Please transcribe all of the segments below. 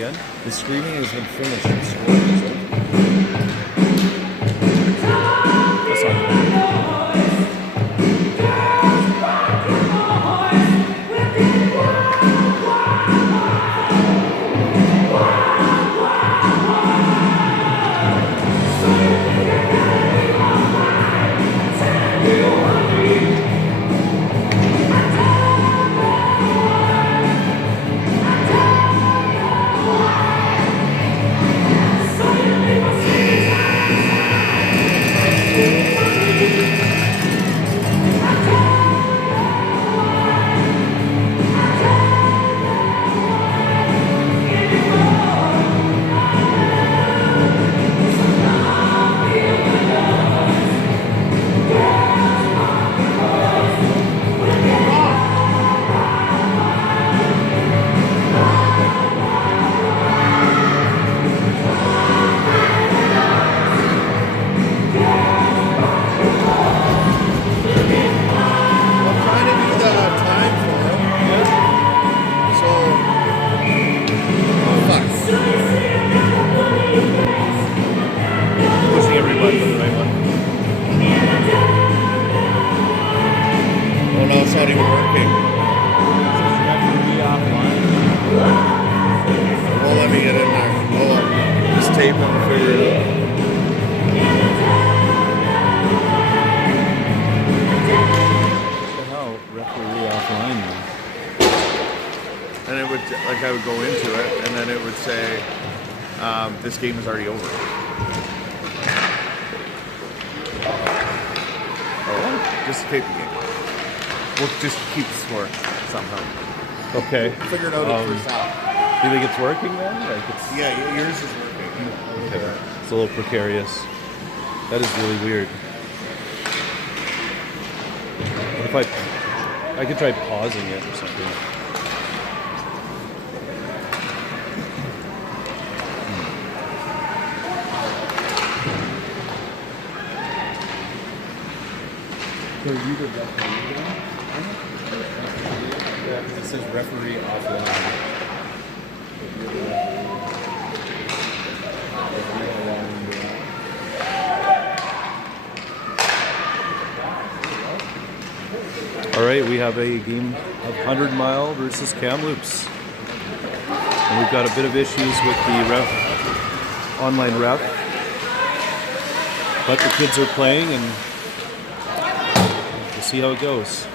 again? The screaming has been finished. The scoring is over. That's not good. It's not even working. Well, let me get in there. Oh, just tape and figure it out. What the hell? Referee offline. And it would, like, I would go into it, and then it would say, this game is already over. Oh, just tape the game. We'll just keep score somehow. Okay. Figure it out at first half. Do you think it's working then? Like it's Yeah, yours is working. okay. It's a little precarious. That is really weird. What if I could try pausing it or something? So you the referee then? Yeah, because it says referee offline. All right, we have a game of 100 Mile versus Kamloops. And we've got a bit of issues with the online ref. But the kids are playing and we'll see how it goes.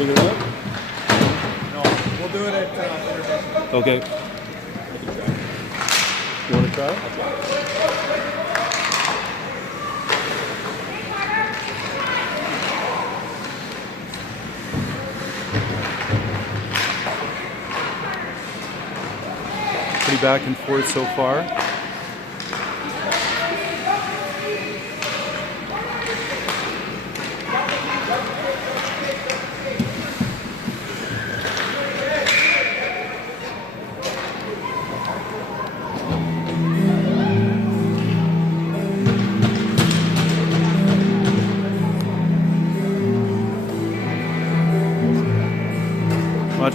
Figure it out? No, we'll do it at intermission. Okay. You want to try? I'll try. Pretty back and forth so far.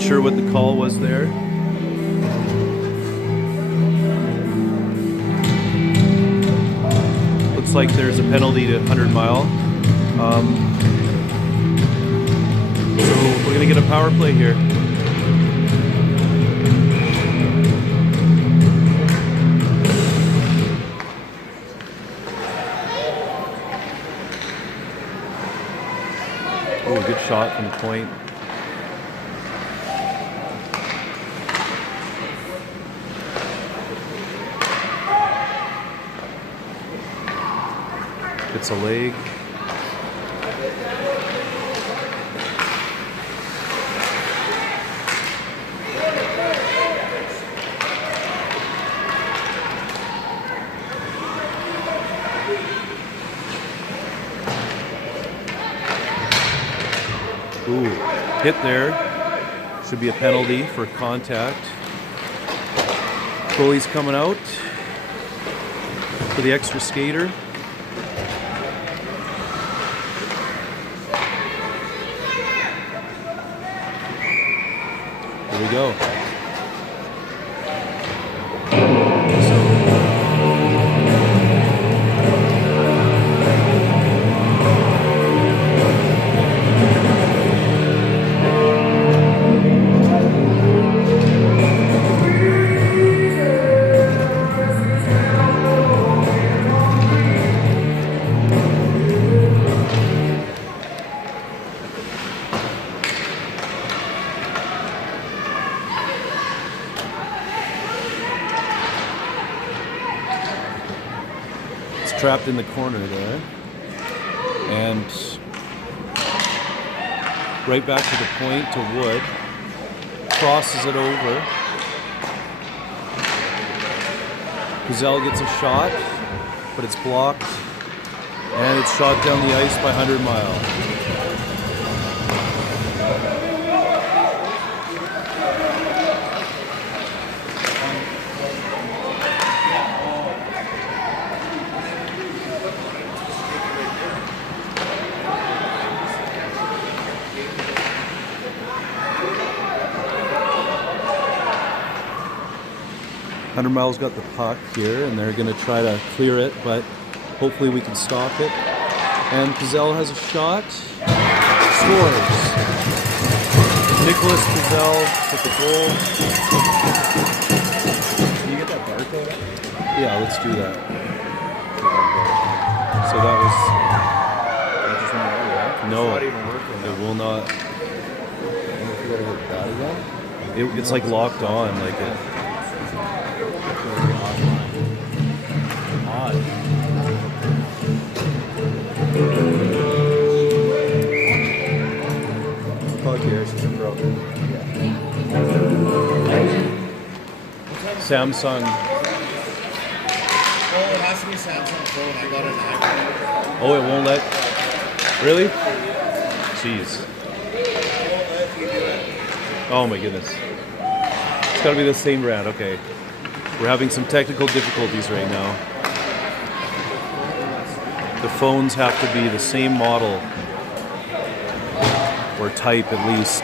sure what the call was there. Looks like there's a penalty to 100 mile. So we're gonna get a power play here. Oh, good shot from the point. It's a leg. Ooh, hit there. Should be a penalty for contact. Goalie's coming out for the extra skater. Here we go. Trapped in the corner there, and right back to the point to Wood, crosses it over. Gazelle gets a shot, but it's blocked, and it's shot down the ice by 100 Mile. Hundred Mile's got the puck here, and they're going to try to clear it, but hopefully we can stop it. And Gazelle has a shot. Scores. Nicholas Gazelle with the goal. Can you get that barcode up? Yeah, let's do that. So that was... That just went over, right? No, It's not even working now. it will not. And if you gotta hit that again? It's like locked on, like it. Odd. Plug yours isn't broken. Samsung. Oh, it has to be Samsung phone. I got an iPhone. Oh, it won't let. Really? Jeez. Oh my goodness. It's gotta be the same brand. Okay. We're having some technical difficulties right now. The phones have to be the same model, or type at least.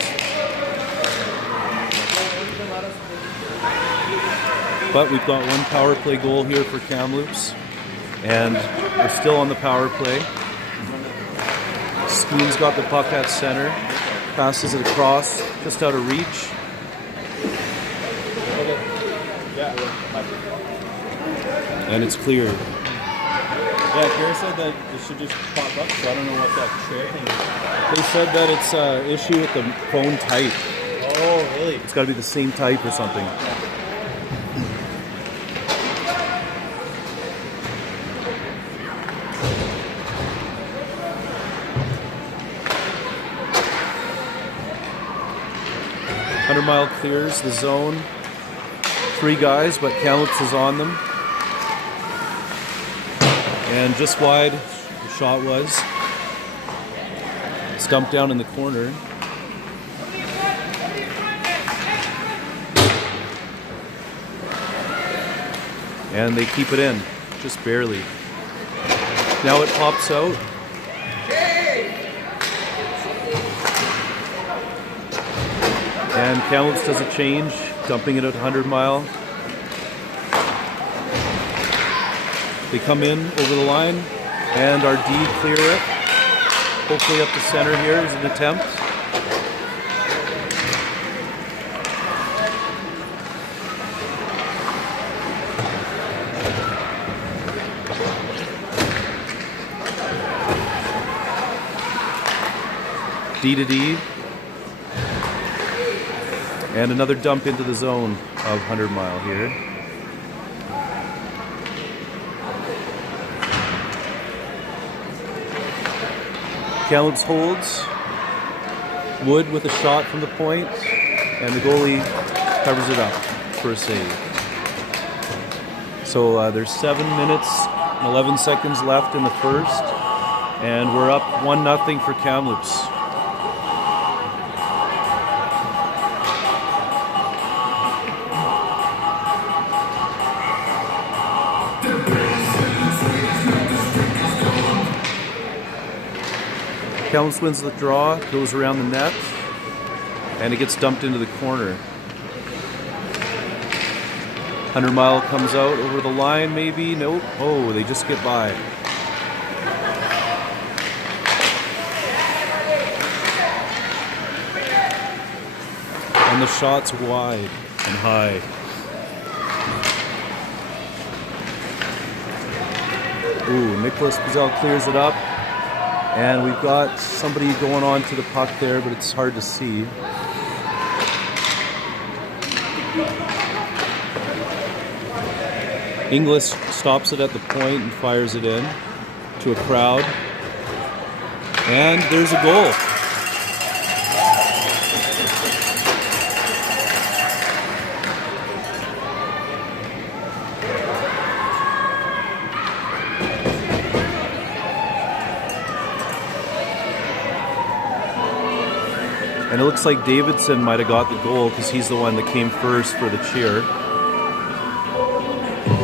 But we've got one power play goal here for Kamloops, and we're still on the power play. Skeen's got the puck at center, passes it across, just out of reach. And it's cleared. Yeah, Kara said that it should just pop up, so I don't know what that trick is. They said that it's an issue with the phone type. Oh, really? It's got to be the same type or something. Hundred Mile clears the zone. 3 guys, but Kamloops is on them. And just wide, the shot was. Stumped down in the corner. And they keep it in, just barely. Now it pops out. And Kamloops does a change, dumping it at 100 mile. They come in over the line, and our D clear it. Hopefully up to center here is an attempt. D to D. And another dump into the zone of 100 mile here. Kamloops holds. Wood with a shot from the point, and the goalie covers it up for a save. So there's 7 minutes and 11 seconds left in the first, and we're up 1-0 for Kamloops. Kamloops wins the draw, goes around the net, and it gets dumped into the corner. 100 mile comes out over the line, maybe? Nope. Oh, they just get by. And the shot's wide and high. Ooh, Nicholas Pizel clears it up. And we've got somebody going on to the puck there, but it's hard to see. Inglis stops it at the point and fires it in to a crowd. And there's a goal. And it looks like Davidson might have got the goal because he's the one that came first for the cheer,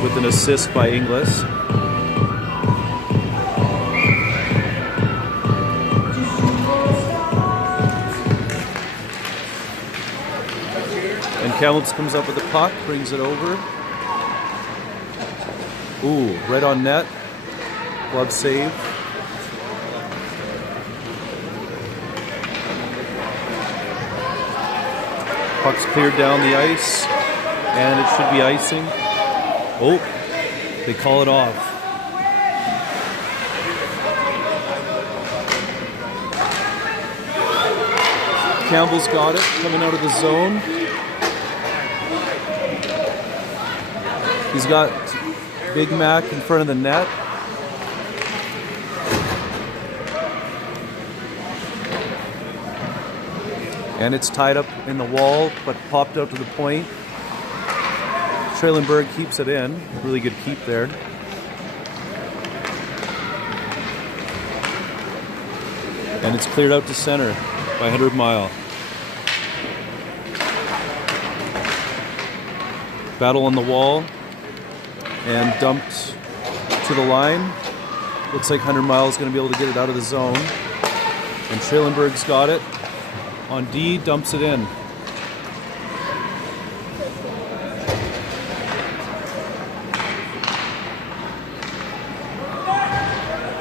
with an assist by Inglis. And Kamloops comes up with the puck, brings it over. Ooh, right on net. Glove save. Puck's cleared down the ice, and it should be icing. Oh, they call it off. Campbell's got it, coming out of the zone. He's got Big Mac in front of the net. And it's tied up in the wall, but popped out to the point. Trailenberg keeps it in. Really good keep there. And it's cleared out to center by 100 mile. Battle on the wall. And dumped to the line. Looks like 100 mile is going to be able to get it out of the zone. And Trailenberg's got it. On D, dumps it in.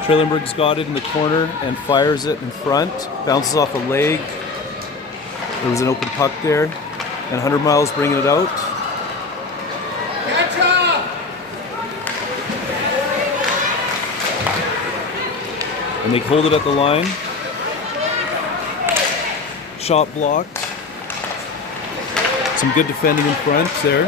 Trailenberg's got it in the corner and fires it in front. Bounces off a leg. There was an open puck there. And 100 miles bringing it out. And they hold it at the line. Shot blocked. Some good defending in front there.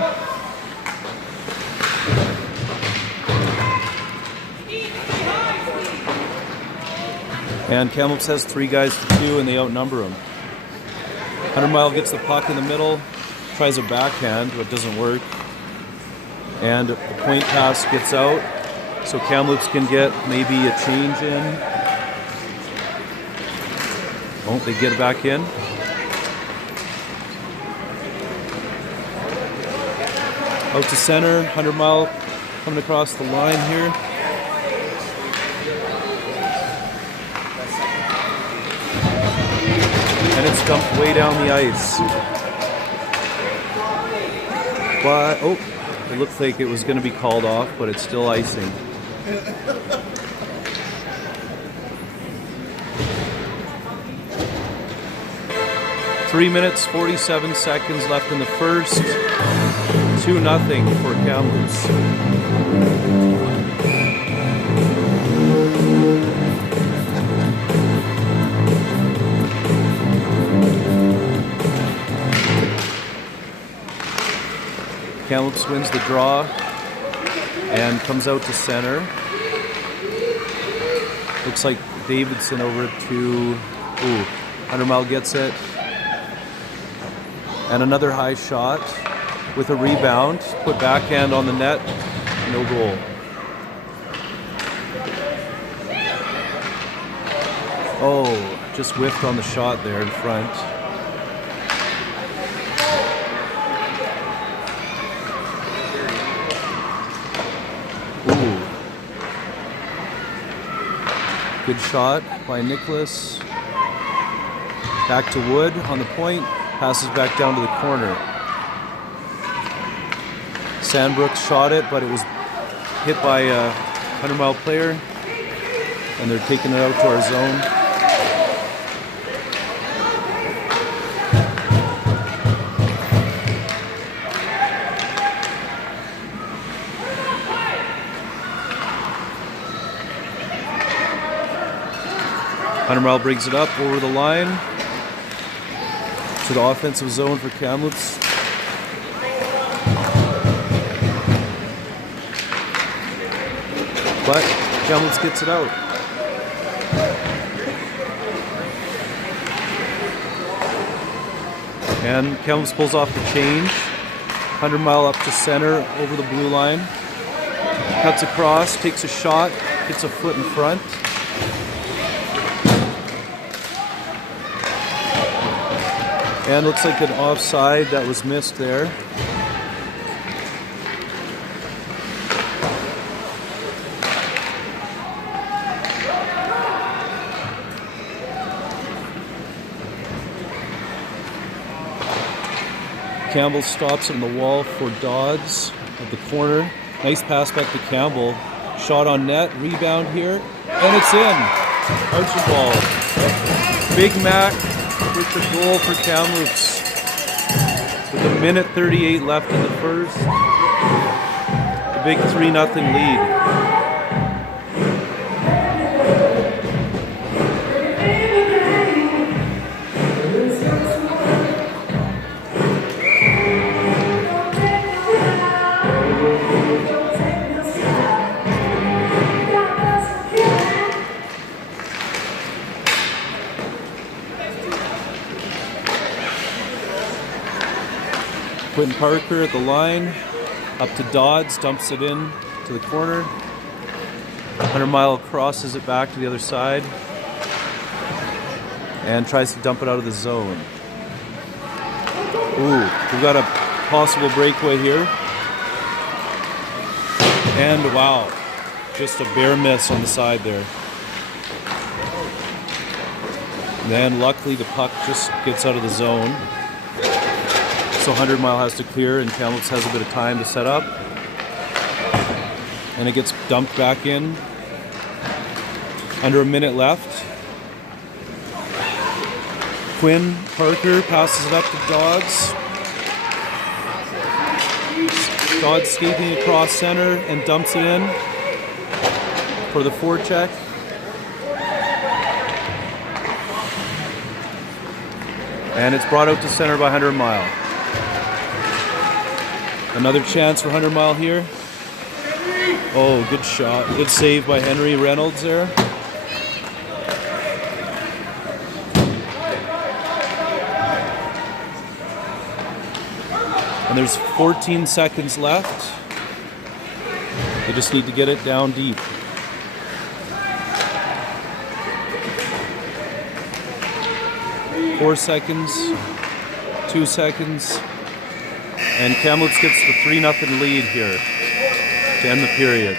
And Kamloops has 3 guys to 2, and they outnumber them. 100 mile gets the puck in the middle, tries a backhand, but doesn't work. And the point pass gets out, so Kamloops can get maybe a change in. Oh, they get it back in. Out to center, 100 mile coming across the line here. And it's dumped way down the ice. But, oh, it looks like it was going to be called off, but it's still icing. Three minutes, 47 seconds left in the first. 2-0 for Kamloops. Kamloops wins the draw and comes out to center. Looks like Davidson over to, 100 Mile gets it. And another high shot with a rebound. Put backhand on the net. No goal. Oh, just whiffed on the shot there in front. Ooh. Good shot by Nicholas. Back to Wood on the point. Passes back down to the corner. Sandbrook shot it, but it was hit by a 100 Mile player. And they're taking it out to our zone. Hunter Mile brings it up over the line to the offensive zone for Kamloops. But Kamloops gets it out. And Kamloops pulls off the change. 100 Mile up to center over the blue line. Cuts across, takes a shot, gets a foot in front. And looks like an offside that was missed there. Campbell stops in the wall for Dodds at the corner. Nice pass back to Campbell. Shot on net, rebound here, and it's in. Archibald. Big Mac with the goal for Kamloops. With a minute 38 left in the first. A big 3-0 lead. Quentin Parker at the line, up to Dodds, dumps it in to the corner. 100 Mile crosses it back to the other side and tries to dump it out of the zone. Ooh, we've got a possible breakaway here. And wow, just a bare miss on the side there. And then luckily the puck just gets out of the zone. So 100 Mile has to clear and Kamloops has a bit of time to set up. And it gets dumped back in. Under a minute left. Quinn Parker passes it up to Dodds. Dodds skating across center and dumps it in for the forecheck. And it's brought out to center by 100 Mile. Another chance for 100 Mile here. Oh, good shot. Good save by Henry Reynolds there. And there's 14 seconds left. They just need to get it down deep. Four seconds, 2 seconds. And Kamloops gets the 3-0 lead here to end the period.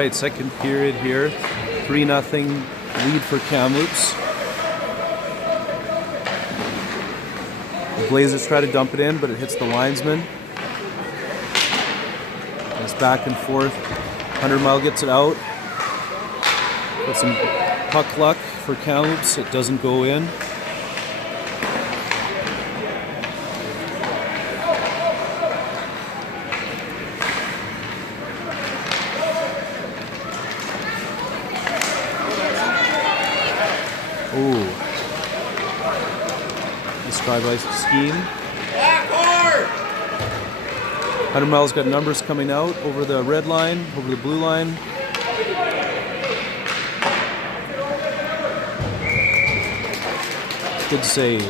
right, second period here. 3-0 lead for Kamloops. The Blazers try to dump it in, but it hits the linesman. It's back and forth. 100 Mile gets it out. With some puck luck for Kamloops, it doesn't go in. Ooh. Nice drive-by scheme. 100 Mile's got numbers coming out over the red line, over the blue line. Good save.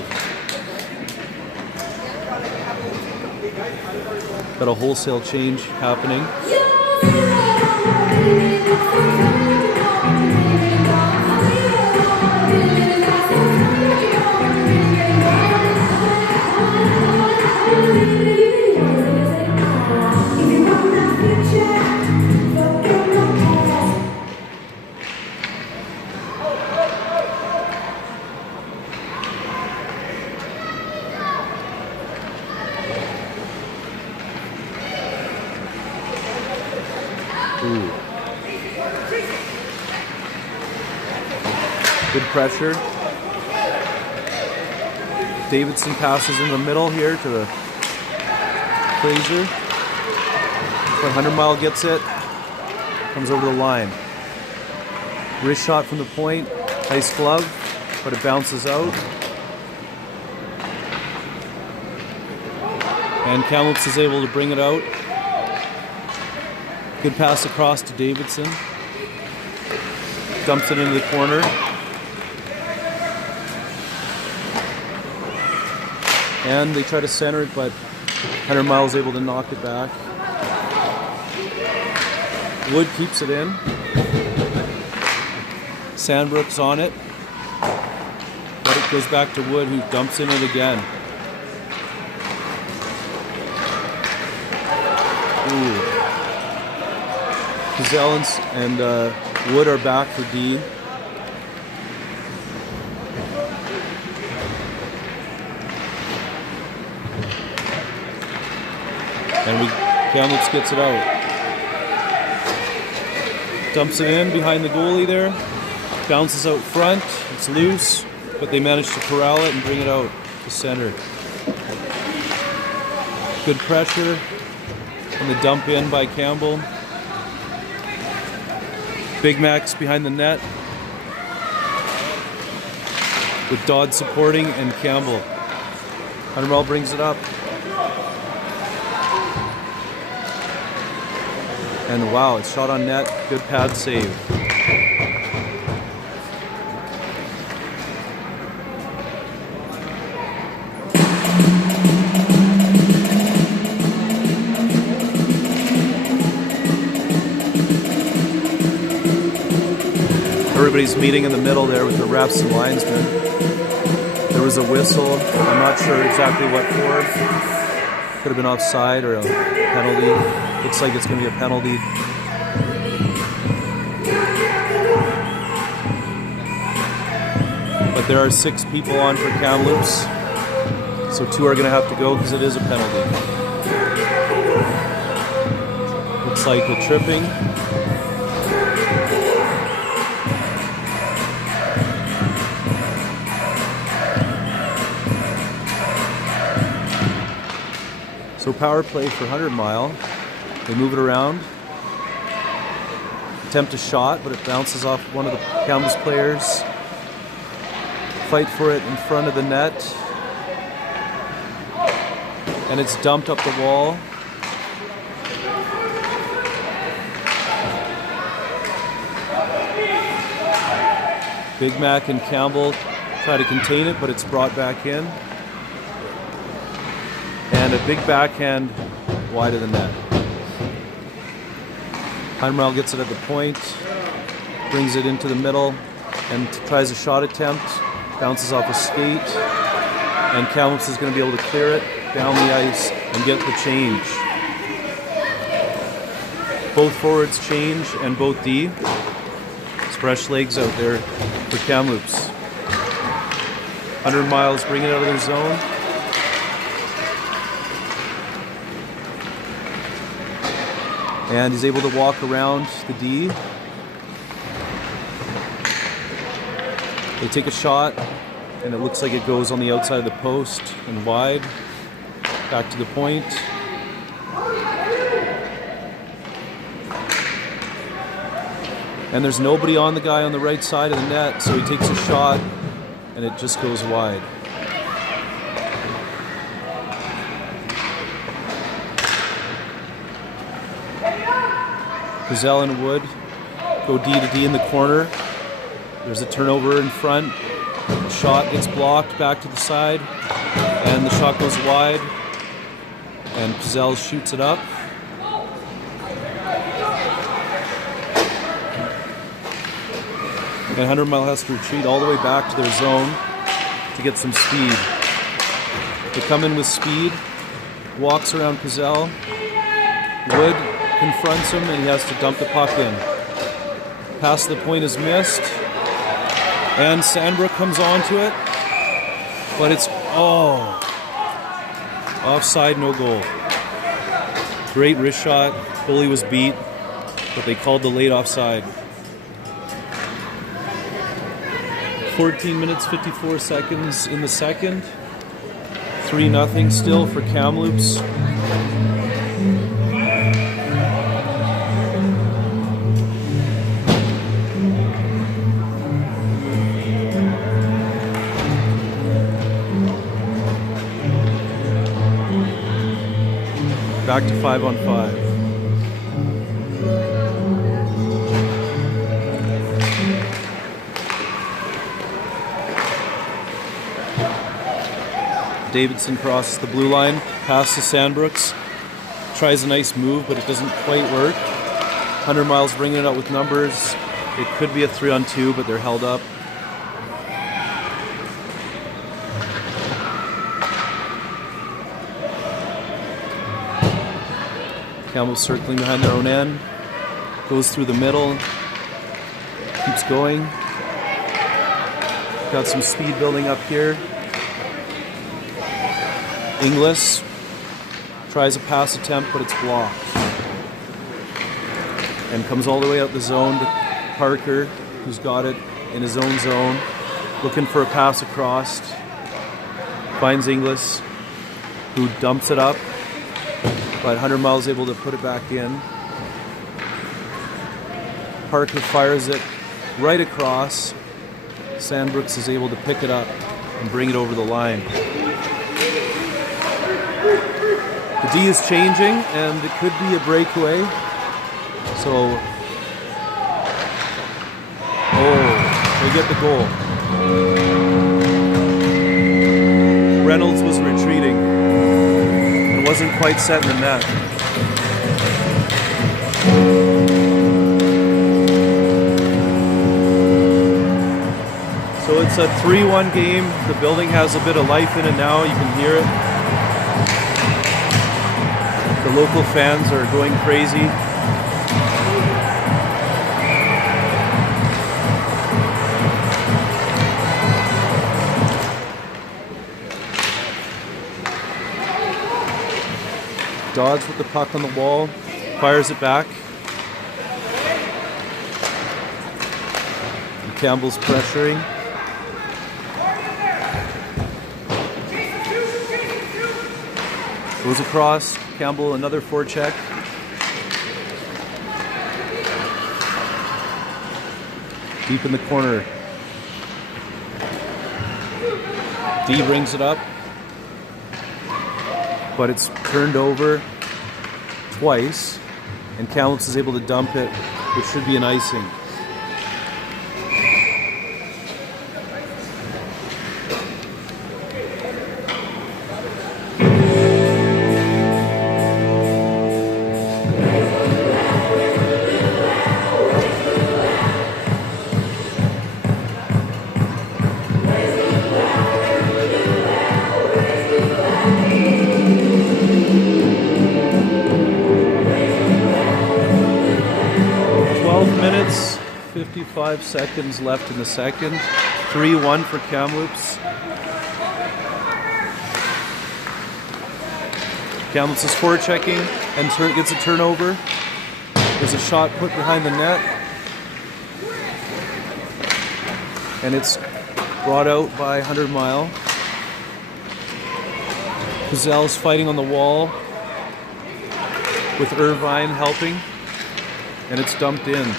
Got a wholesale change happening. Ooh. Good pressure. Davidson passes in the middle here to the Fraser. But 100 Mile gets it. Comes over the line. Wrist shot from the point. Nice glove, but it bounces out. And Kamloops is able to bring it out. Good pass across to Davidson. Dumps it into the corner. And they try to center it, but 100 Mile's able to knock it back. Wood keeps it in. Sandbrook's on it. But it goes back to Wood, who dumps in it again. Ooh. Gazelle and Wood are back for D. And Kamloops gets it out. Dumps it in behind the goalie there. Bounces out front. It's loose, but they manage to corral it and bring it out to center. Good pressure and the dump in by Campbell. Big Mac's behind the net with Dodd supporting and Campbell. 100 Mile brings it up. And wow, it's shot on net. Good pad save. Everybody's meeting in the middle there with the refs and linesmen. There was a whistle. I'm not sure exactly what for. Could have been offside or a penalty. Looks like it's going to be a penalty. But there are 6 people on for Kamloops. So 2 are going to have to go because it is a penalty. Looks like a tripping. So power play for 100 Mile. They move it around. Attempt a shot, but it bounces off one of the Kamloops players. Fight for it in front of the net. And it's dumped up the wall. Big Mac and Campbell try to contain it, but it's brought back in. And a big backhand wide of the net. 100 Mile gets it at the point, brings it into the middle, and tries a shot attempt. Bounces off a skate, and Kamloops is going to be able to clear it down the ice and get the change. Both forwards change and both D. It's fresh legs out there for Kamloops. 100 miles, bring it out of their zone. And he's able to walk around the D. They take a shot, and it looks like it goes on the outside of the post and wide. Back to the point. And there's nobody on the guy on the right side of the net, so he takes a shot, and it just goes wide. Gazelle and Wood go D to D in the corner. There's a turnover in front. The shot gets blocked back to the side, and the shot goes wide. And Gazelle shoots it up. And 100 Mile has to retreat all the way back to their zone to get some speed. They come in with speed, walks around Gazelle. Wood confronts him, and he has to dump the puck in. Pass to the point is missed, and Sandbrook comes onto it, but it's offside, no goal. Great wrist shot. Goalie was beat, but they called the late offside. 14 minutes 54 seconds in the second. 3-0 still for Kamloops. Back to 5-on-5. Davidson crosses the blue line, pass to Sandbrooks. Tries a nice move, but it doesn't quite work. 100 Miles bringing it out with numbers. It could be a 3-on-2, but they're held up. Kamloops circling behind their own end. Goes through the middle. Keeps going. Got some speed building up here. Inglis tries a pass attempt, but it's blocked. And comes all the way out the zone to Parker, who's got it in his own zone. Looking for a pass across. Finds Inglis, who dumps it up. But 100 Miles able to put it back in. Parker fires it right across. Sandbrooks is able to pick it up and bring it over the line. The D is changing, and it could be a breakaway. So, they get the goal. Reynolds was retreating and wasn't quite set in the net. So it's a 3-1 game. The building has a bit of life in it now. You can hear it. The local fans are going crazy. Dodds with the puck on the wall, fires it back. And Campbell's pressuring. Goes across. Campbell, another forecheck. Deep in the corner. D brings it up. But it's turned over twice, and Kamloops is able to dump it, which should be an icing. minutes, 55 seconds left in the second. 3-1 for Kamloops. Kamloops is forechecking and gets a turnover. There's a shot put behind the net. And it's brought out by 100 Mile. Gazelle's fighting on the wall with Irvine helping. And it's dumped in.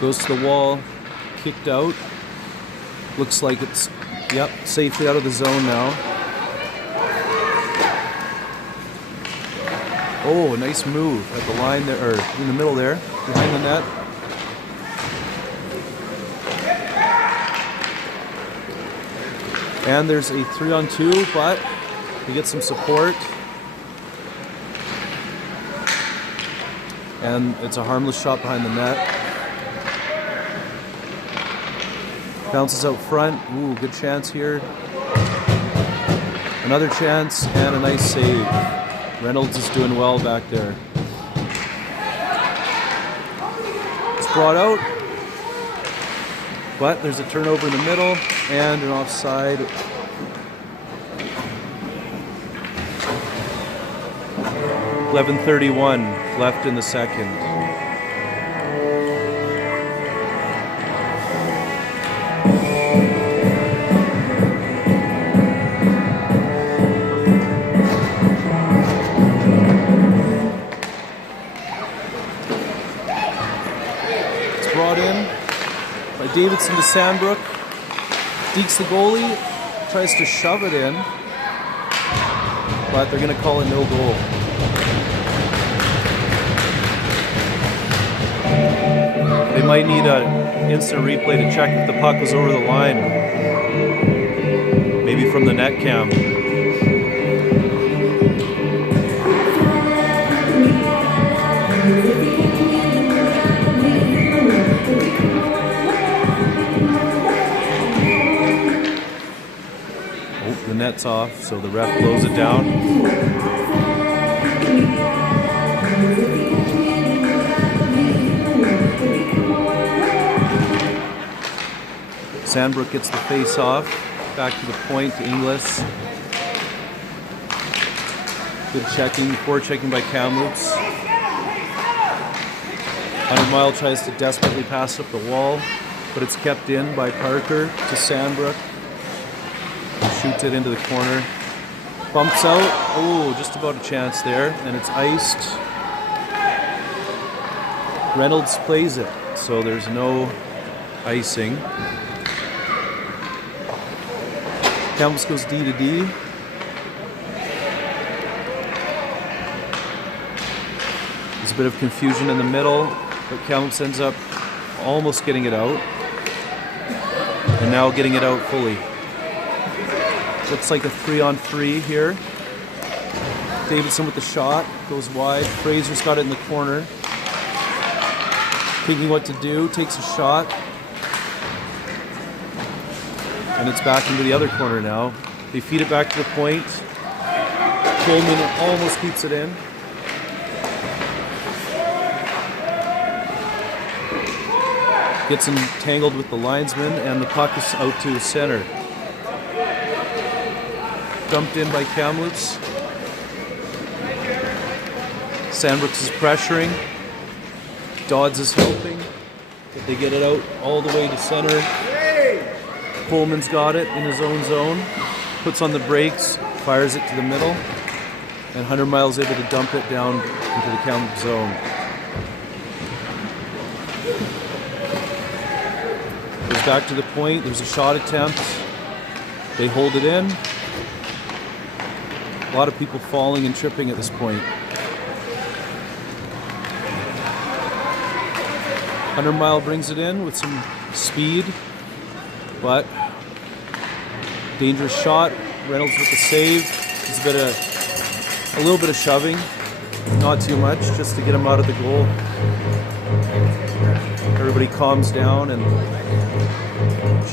Goes to the wall, kicked out. Looks like it's, yep, safely out of the zone now. Oh, a nice move at the line there, or in the middle there, behind the net. And there's a 3-on-2, but we get some support. And it's a harmless shot behind the net. Bounces out front. Ooh, good chance here. Another chance and a nice save. Reynolds is doing well back there. It's brought out. But there's a turnover in the middle and an offside. .11:31 left in the second. It's brought in by Davidson to Sandbrook. Deeks the goalie, tries to shove it in, but they're going to call it no goal. They might need an instant replay to check if the puck was over the line. Maybe from the net cam. Oh, the net's off, so the ref blows it down. Sandbrook gets the face off, back to the point to Inglis. Good checking, forechecking by Kamloops. 100 Mile tries to desperately pass up the wall, but it's kept in by Parker to Sandbrook. Shoots it into the corner. Bumps out. Oh, just about a chance there, and it's iced. Reynolds plays it, so there's no icing. Kamloops goes D to D. There's a bit of confusion in the middle, but Kamloops ends up almost getting it out. And now getting it out fully. Looks like a 3-on-3 here. Davidson with the shot, goes wide. Fraser's got it in the corner. Thinking what to do, takes a shot. And it's back into the other corner now. They feed it back to the point. Coleman almost keeps it in. Gets entangled with the linesman, and the puck is out to center. Dumped in by Kamloops. Sandbrooks is pressuring. Dodds is helping. But they get it out all the way to center. Coleman's got it in his own zone. Puts on the brakes, fires it to the middle. And 100 Mile's able to dump it down into the Kamloops zone. Goes back to the point. There's a shot attempt. They hold it in. A lot of people falling and tripping at this point. 100 Mile brings it in with some speed, but dangerous shot. Reynolds with the save. There's a little bit of shoving, not too much, just to get him out of the goal. Everybody calms down and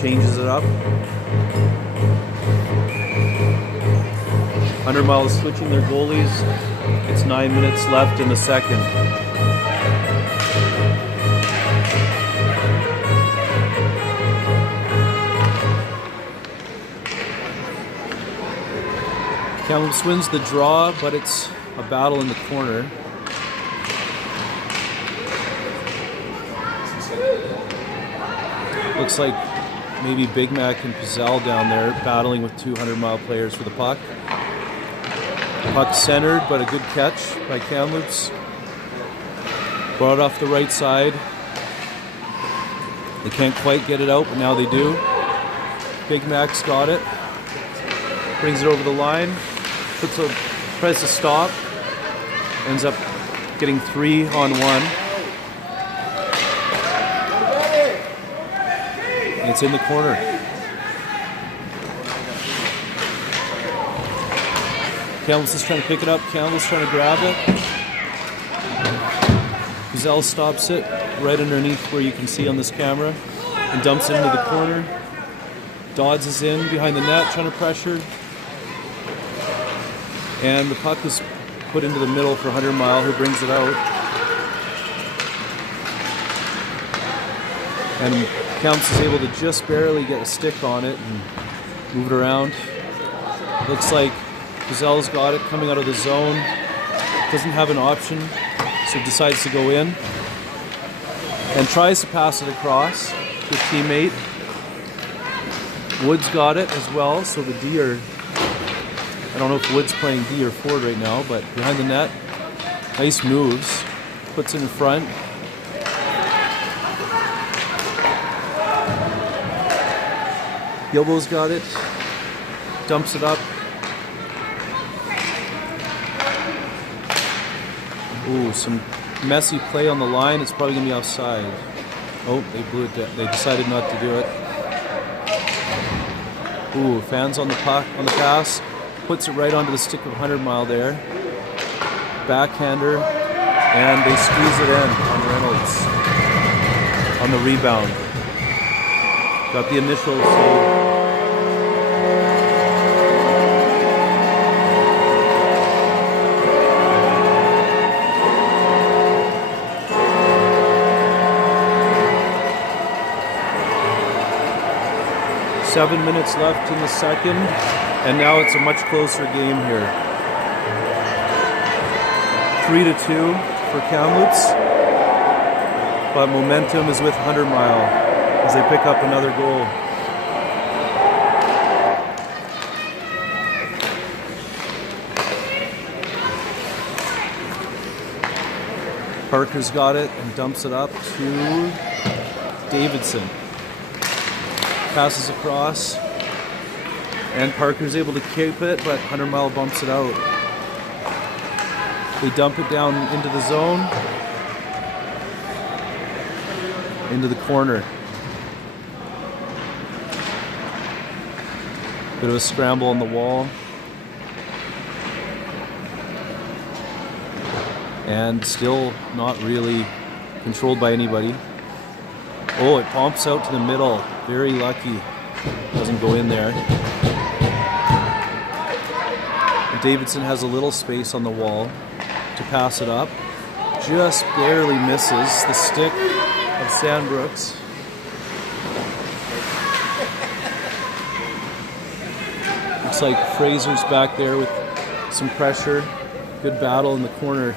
changes it up. 100 Mile is switching their goalies. It's 9 minutes left in the second. Kamloops wins the draw, but it's a battle in the corner. Looks like maybe Big Mac and Pizzelle down there battling with 200 Mile players for the puck. Puck centered, but a good catch by Kamloops. Brought off the right side. They can't quite get it out, but now they do. Big Mac's got it. Brings it over the line. Tries to stop. Ends up getting 3-on-1. It's in the corner. Kamloops is trying to pick it up. Campbell's trying to grab it. Pizzelle stops it right underneath where you can see on this camera and dumps it into the corner. Dodds is in behind the net trying to pressure. And the puck is put into the middle for 100 Mile, who brings it out. And Kamloops is able to just barely get a stick on it and move it around. Looks like Pizelle's got it coming out of the zone. Doesn't have an option, so decides to go in. And tries to pass it across to a teammate. Wood's got it as well, so the D are... I don't know if Wood's playing D or forward right now, but behind the net, nice moves. Puts it in front. Gilbo's got it. Dumps it up. Ooh, some messy play on the line. It's probably going to be offside. Oh, they blew it. They decided not to do it. Ooh, fans on the puck, on the pass. Puts it right onto the stick of 100 Mile there. Backhander. And they squeeze it in on Reynolds. On the rebound. Got the initial save. Seven minutes left in the second, and now it's a much closer game here. 3-2 for Kamloops, but momentum is with 100 Mile as they pick up another goal. Parker's got it and dumps it up to Davidson. Passes across, and Parker's able to keep it, but 100 Mile bumps it out. They dump it down into the zone, into the corner. Bit of a scramble on the wall. And still not really controlled by anybody. Oh, it pumps out to the middle. Very lucky. Doesn't go in there. And Davidson has a little space on the wall to pass it up. Just barely misses the stick of Sandbrooks. Looks like Fraser's back there with some pressure. Good battle in the corner.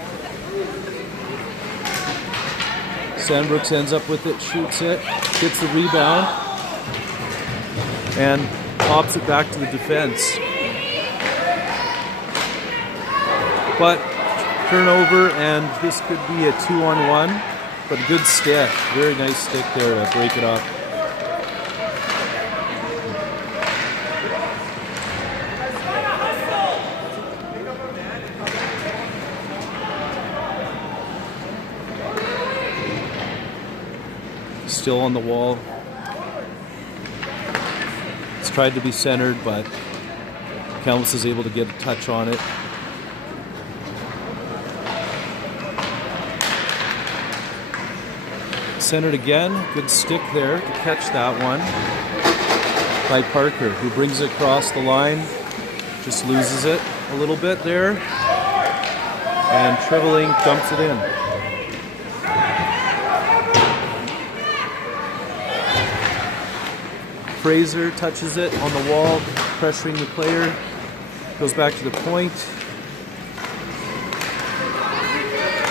Sandbrooks ends up with it, shoots it, gets the rebound, and pops it back to the defense. But turnover, and this could be a 2-on-1, but a good stick. Very nice stick there to break it up. Still on the wall. It's tried to be centered, but Kamloops is able to get a touch on it. Centered again. Good stick there to catch that one by Parker, who brings it across the line. just loses it a little bit there. And Triveling dumps it in. Fraser touches it on the wall, pressuring the player. Goes back to the point.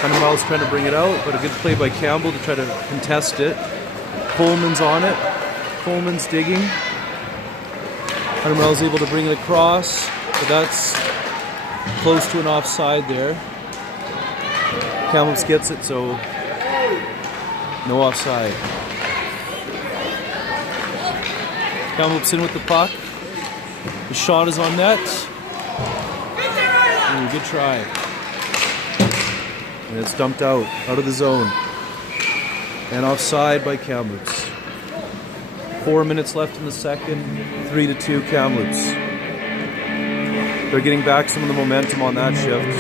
100 Miles trying to bring it out, but a good play by Campbell to try to contest it. Coleman's on it. Coleman's digging. 100 Miles able to bring it across, but that's close to an offside there. Kamloops gets it, so no offside. Kamloops in with the puck. The shot is on net. Ooh, good try. And it's dumped out of the zone. And offside by Kamloops. 4 minutes left in the second. 3-2 Kamloops. They're getting back some of the momentum on that shift.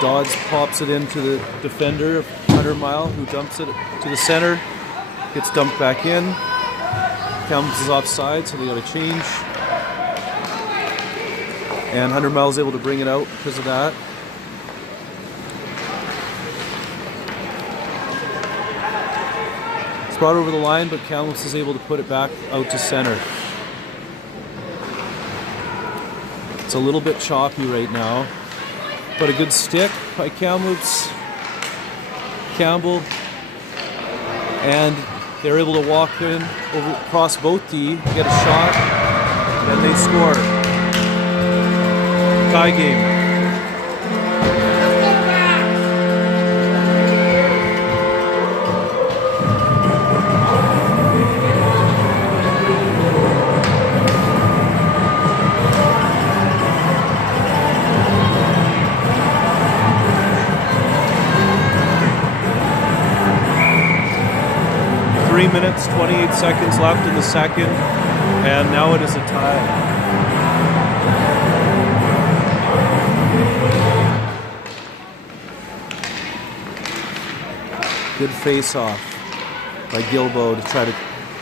Dodds pops it into the defender of 100 Mile, who dumps it to the center. Gets dumped back in. Kamloops is offside, so they got to change. And 100 Mile is able to bring it out because of that. It's brought over the line, but Kamloops is able to put it back out to center. It's a little bit choppy right now. But a good stick by Kamloops, Campbell, and they're able to walk in across both D, get a shot, and they score. Tie game. 3 minutes, 28 seconds left in the second, and now it is a tie. Good face-off by Gilbo to try to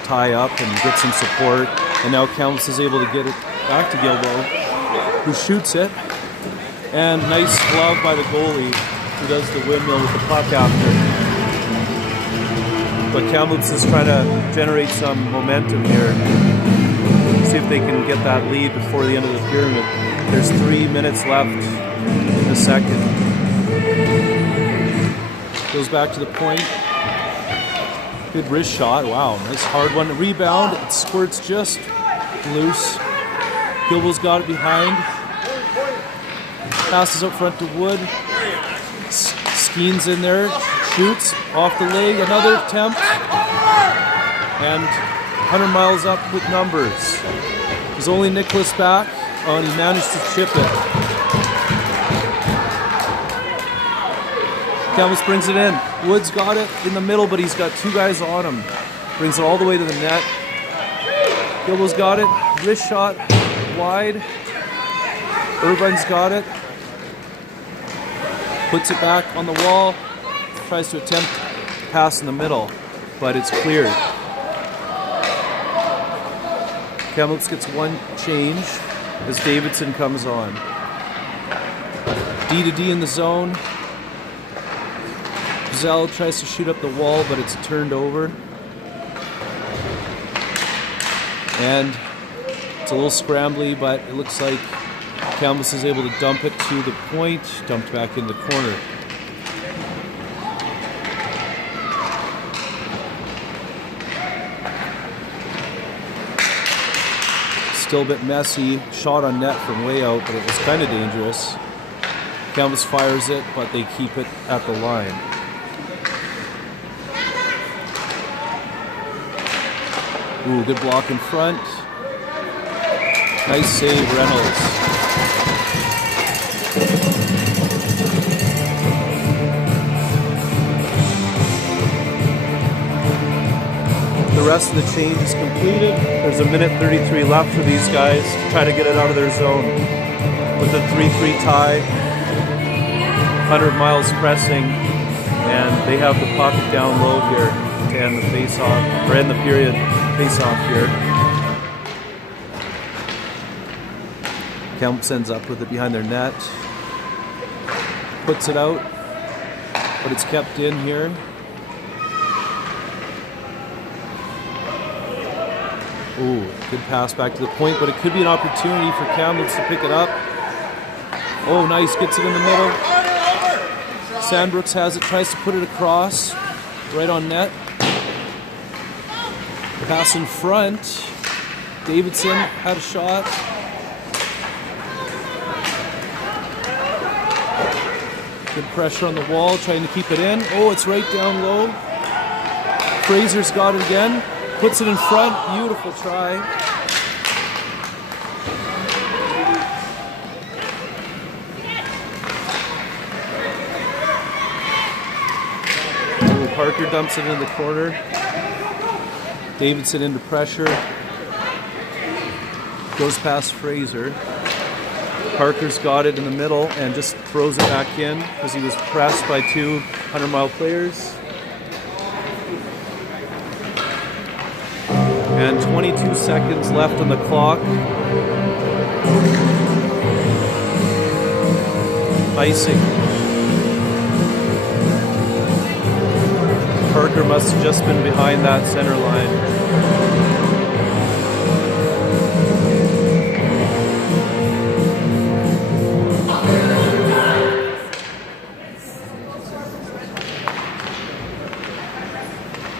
tie up and get some support, and now Kamloops is able to get it back to Gilbo, who shoots it, and nice glove by the goalie, who does the windmill with the puck after. But Kamloops is trying to generate some momentum here. See if they can get that lead before the end of the period. There's 3 minutes left in the second. Goes back to the point. Good wrist shot. Wow, nice hard one. Rebound. It squirts just loose. Gilbo's got it behind. Passes up front to Wood. Skeen's in there. Shoots off the leg, another attempt, and 100 Miles up with numbers. There's only Nicholas back, and he managed to chip it. Kamloops brings it in. Wood's got it in the middle, but he's got two guys on him. Brings it all the way to the net. Gilbo's got it, wrist shot, wide. Irvine's got it. Puts it back on the wall. Tries to attempt pass in the middle, but it's cleared. Kamloops gets one change as Davidson comes on. D to D in the zone. Zell tries to shoot up the wall, but it's turned over. And it's a little scrambly, but it looks like Kamloops is able to dump it to the point, dumped back in the corner. Still a bit messy. Shot on net from way out, but it was kind of dangerous. Kamloops fires it, but they keep it at the line. Ooh, good block in front. Nice save, Reynolds. The rest of the change is completed. There's a minute 33 left for these guys to try to get it out of their zone. With a 3-3 tie, 100 miles pressing, and they have the puck down low here to end the face-off, or end the period face-off here. Kamloops ends up with it behind their net, puts it out, but it's kept in here. Ooh, good pass back to the point, but it could be an opportunity for Kamloops to pick it up. Oh, nice, gets it in the middle. Sandbrooks has it, tries to put it across, right on net. Pass in front. Davidson had a shot. Good pressure on the wall, trying to keep it in. Oh, it's right down low. Fraser's got it again. Puts it in front. Beautiful try. Oh, Parker dumps it in the corner. Davidson into pressure. Goes past Fraser. Parker's got it in the middle and just throws it back in because he was pressed by two 100-mile players. And 22 seconds left on the clock. Icing. Parker must have just been behind that center line.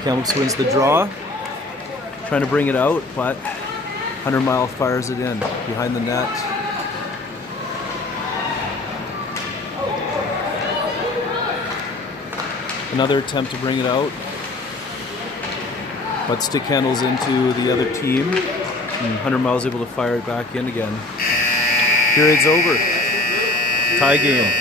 Kamloops wins the draw. Trying to bring it out, but 100-mile fires it in behind the net. Another attempt to bring it out, but stick handles into the other team, and 100-mile is able to fire it back in again. Period's over. Tie game.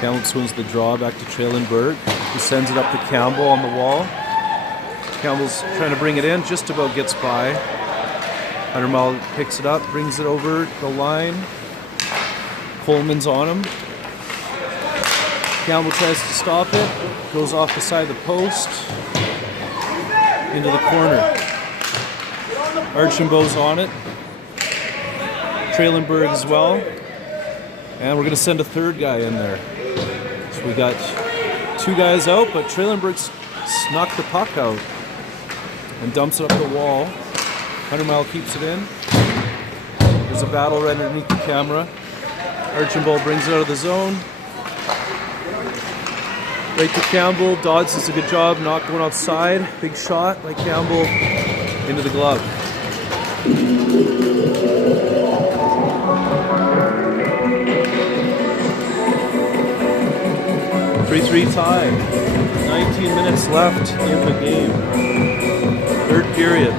Kamloops wins the draw back to Trailenberg. He sends it up to Campbell on the wall. Campbell's trying to bring it in, just about gets by. 100-mile picks it up, brings it over the line. Coleman's on him. Campbell tries to stop it, goes off the side of the post, into the corner. Archambault's on it. Trailenberg as well. And we're going to send a third guy in there. So we got two guys out, but Trailenberg snuck the puck out and dumps it up the wall. 100-mile keeps it in. There's a battle right underneath the camera. Archambault brings it out of the zone. Right to Campbell. Dodds does a good job, not going outside. Big shot by Campbell into the glove. 3-3 tie. 19 minutes left in the game. Third period.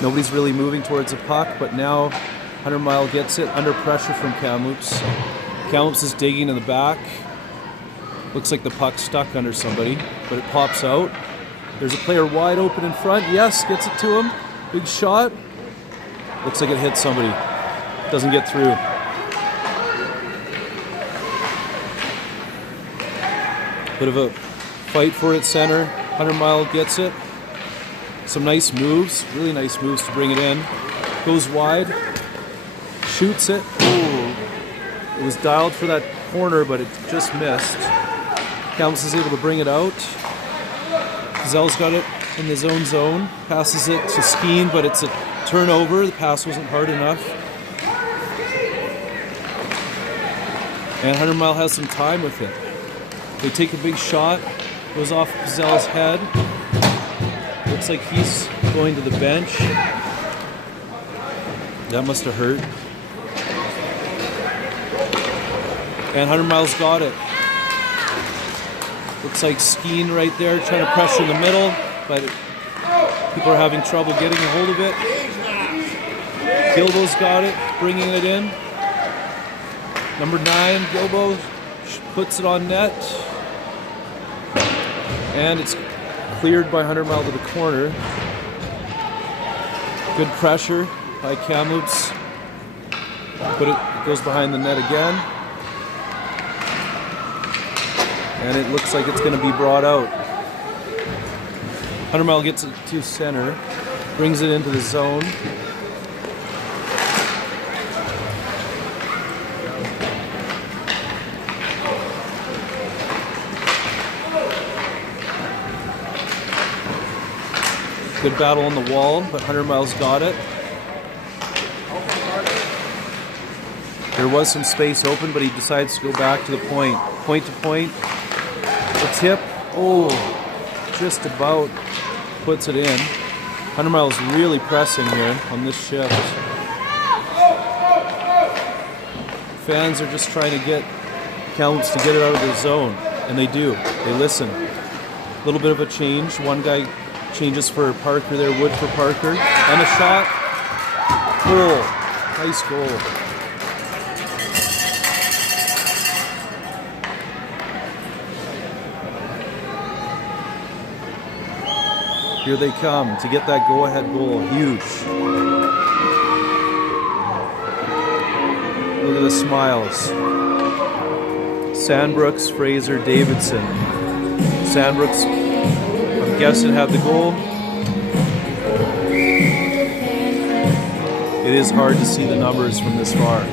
Nobody's really moving towards the puck, but now 100 Mile gets it under pressure from Kamloops. Kamloops is digging in the back. Looks like the puck's stuck under somebody, but it pops out. There's a player wide open in front. Yes, gets it to him. Big shot. Looks like it hits somebody. Doesn't get through. Bit of a fight for it center. 100 Mile gets it. Some nice moves, really nice moves to bring it in. Goes wide, shoots it. Ooh. It was dialed for that corner, but it just missed. Kamloops is able to bring it out. Gazelle's got it in his own zone. Passes it to Skeen, but it's a turnover. The pass wasn't hard enough. And 100 Mile has some time with it. They take a big shot, goes off Gazelle's head. Looks like he's going to the bench. That must have hurt. And 100 Mile's got it. Looks like Skeen right there trying to pressure in the middle, but people are having trouble getting a hold of it. Gilbo's got it, bringing it in. Number 9, Gilbo puts it on net. And it's cleared by 100 Mile to the corner. Good pressure by Kamloops. But it goes behind the net again. And it looks like it's going to be brought out. 100 Mile gets it to center. Brings it into the zone. Good battle on the wall, but 100 Mile's got it. There was some space open, but he decides to go back to the point. Point to point. The tip. Oh, just about puts it in. 100 Mile's really pressing here on this shift. Fans are just trying to get Kamloops to get it out of the zone, and they do. They listen. A little bit of a change. One guy changes for Parker there, Wood for Parker. And a shot. Goal. Nice goal. Here they come to get that go-ahead goal. Huge. Look at the smiles. Sandbrooks, Fraser, Davidson. Sandbrooks, I'm guessing, had the goal. It is hard to see the numbers from this far.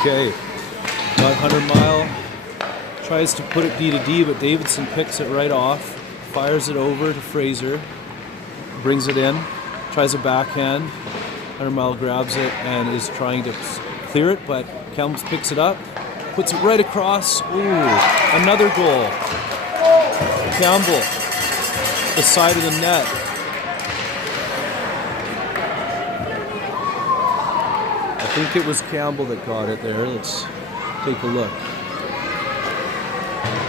Okay, got 100 Mile. Tries to put it D to D, but Davidson picks it right off. Fires it over to Fraser. Brings it in. Tries a backhand. 100 Mile grabs it and is trying to clear it, but Kamloops picks it up. Puts it right across. Ooh, another goal. Campbell, the side of the net. I think it was Campbell that got it there. Let's take a look.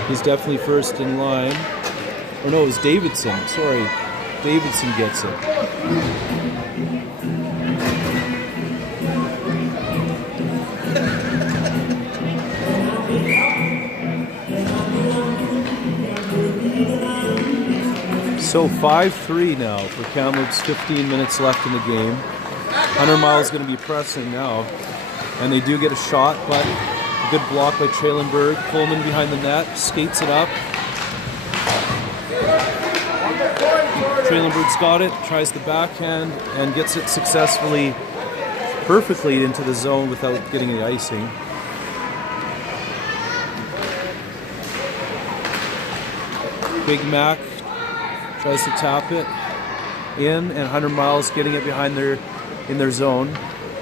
He's definitely first in line. Or no, it was Davidson. Sorry. Davidson gets it. So 5-3 now for Kamloops. 15 minutes left in the game. 100 Mile is going to be pressing now. And they do get a shot, but a good block by Trailenberg. Coleman behind the net, skates it up. Trailenberg's got it, tries the backhand, and gets it successfully, perfectly into the zone without getting the icing. Big Mac tries to tap it. in, and 100 miles getting it behind in their zone,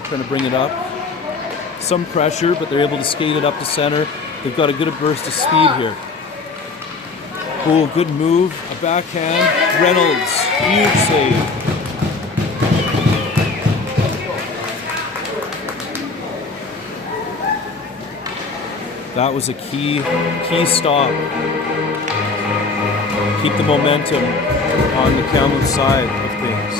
trying to bring it up. Some pressure, but they're able to skate it up to center. They've got a good burst of speed here. Cool, good move, a backhand. Reynolds, huge save. That was a key stop. Keep the momentum on the Kamloops side of things.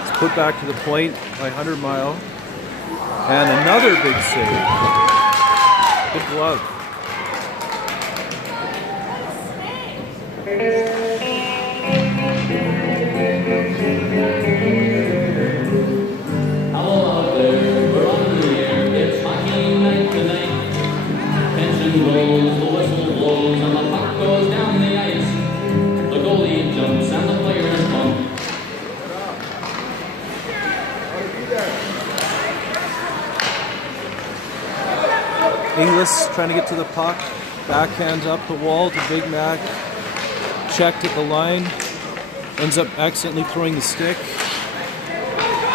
It's put back to the point by 100 Mile. And another big save. Good glove. Hello out there, we're on the air. It's hockey night tonight. Tension grows, the whistle blows, and the puck goes down the ice. The goalie jumps and the players bump. Inglis trying to get to the puck. Backhand up the wall to Big Mac. Checked at the line. Ends up accidentally throwing the stick.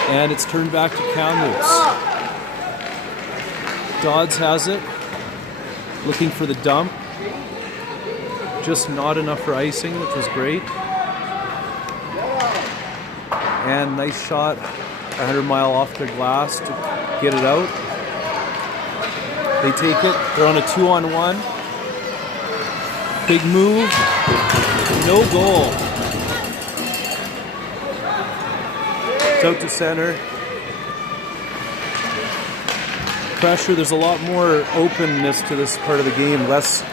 And it's turned back to Kamloops. Dodds has it. Looking for the dump. Just not enough for icing, which was great. And nice shot. 100 Mile off their glass to get it out. They take it. They're on a 2-on-1. Big move. No goal. It's out to center. Pressure. There's a lot more openness to this part of the game. Less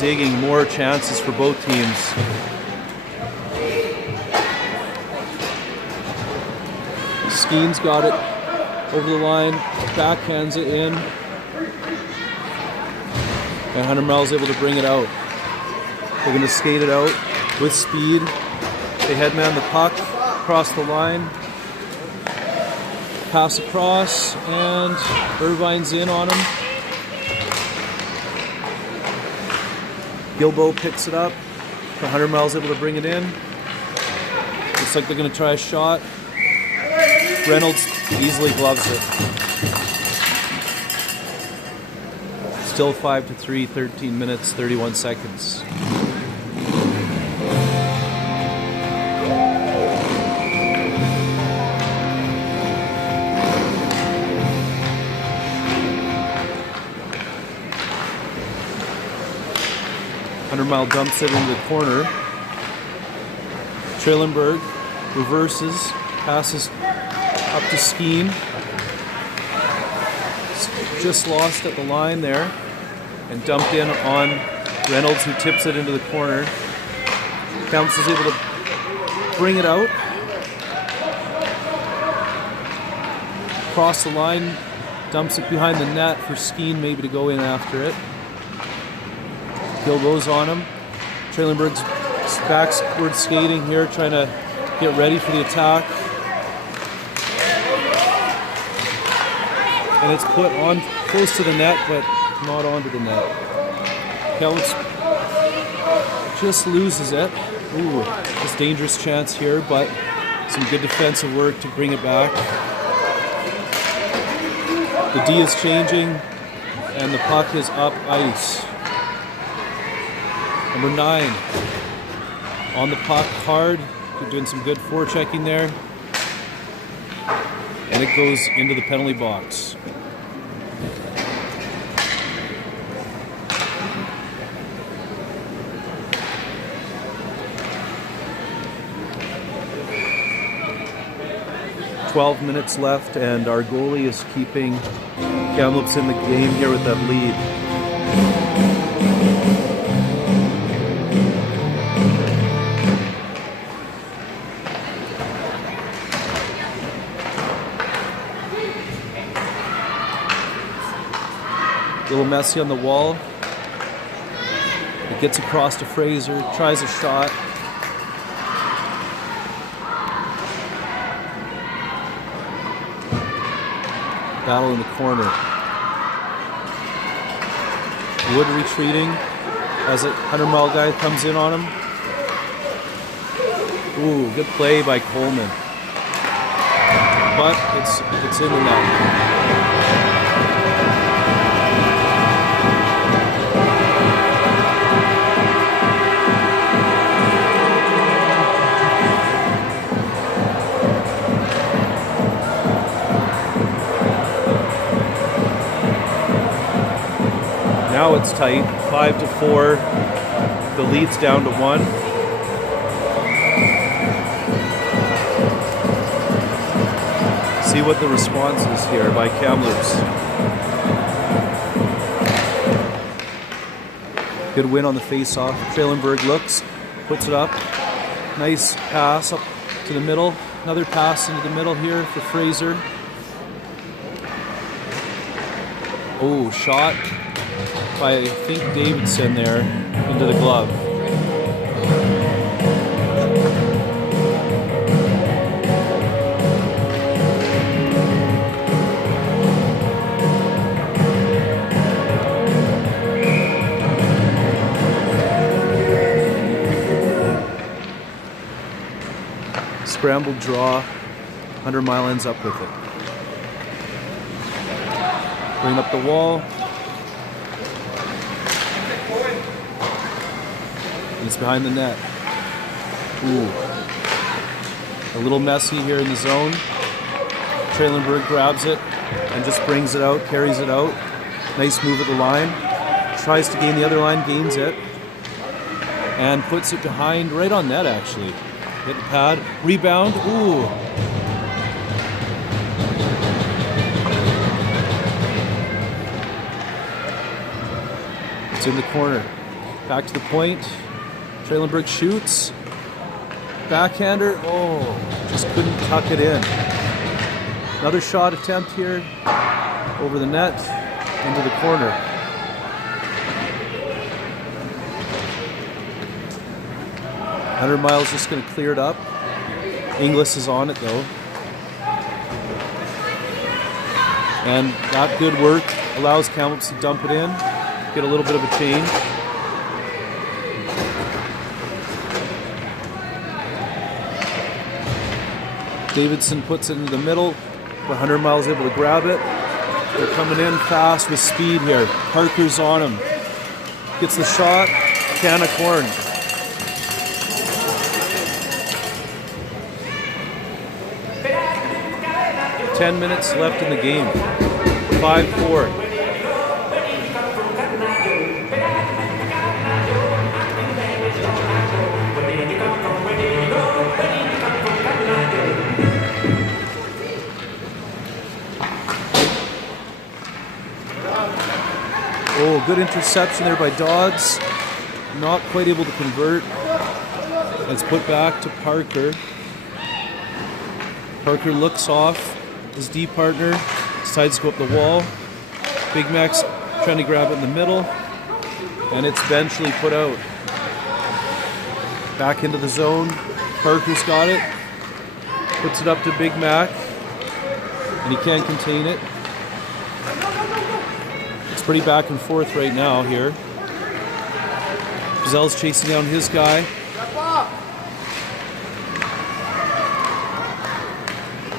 digging. More chances for both teams. Skeen's got it over the line. Backhands it in. And 100 Miles able to bring it out. They're going to skate it out with speed. They headman the puck across the line. Pass across, and Irvine's in on him. Gilbo picks it up. 100 Miles able to bring it in. Looks like they're going to try a shot. Reynolds easily gloves it. Still 5-3, 13 minutes, 31 seconds. Mile dumps it into the corner. Trailenberg reverses, passes up to Skeen. Just lost at the line there. And dumped in on Reynolds, who tips it into the corner. Kamloops is able to bring it out. Cross the line, dumps it behind the net for Skeen maybe to go in after it. Gilbo's on him. Trailenberg's backward skating here, trying to get ready for the attack. And it's put on close to the net, but not onto the net. Kamloops just loses it. Ooh, it's a dangerous chance here, but some good defensive work to bring it back. The D is changing, and the puck is up ice. Number 9 on the puck hard. They're doing some good forechecking there. And it goes into the penalty box. "12 minutes left, and our goalie is keeping Kamloops in the game here with that lead." A little messy on the wall. The Gets across to Fraser, tries a shot. Battle in the corner. Wood retreating as a 100-mile guy comes in on him. Ooh, good play by Coleman. But it's in the net. Now it's tight, 5-4. The lead's down to 1. See what the response is here by Kamloops. Good win on the face-off. Trailenberg looks, puts it up. Nice pass up to the middle. Another pass into the middle here for Fraser. Oh, shot by, I think, Davidson there into the glove. Scrambled draw. 100-mile ends up with it. Bring up the wall. It's behind the net. Ooh. A little messy here in the zone. Trailenberg grabs it and just brings it out, carries it out. Nice move at the line. Tries to gain the other line, gains it. And puts it behind, right on net actually. Hit the pad. Rebound. Ooh. It's in the corner. Back to the point. Trailenberg shoots. Backhander. Oh, just couldn't tuck it in. Another shot attempt here. Over the net. Into the corner. $100 just going to clear it up. Inglis is on it though. And that good work allows Kamloops to dump it in. Get a little bit of a change. Davidson puts it into the middle. The 100-mile able to grab it. They're coming in fast with speed here. Parker's on him. Gets the shot. Can of corn. Ten minutes left in the game. 5-4. Oh, good interception there by Dodds. Not quite able to convert. It's put back to Parker. Parker looks off his D partner. Decides to go up the wall. Big Mac's trying to grab it in the middle. And it's eventually put out. Back into the zone. Parker's got it. Puts it up to Big Mac. And he can't contain it. Pretty back and forth right now here. Gazelle's chasing down his guy.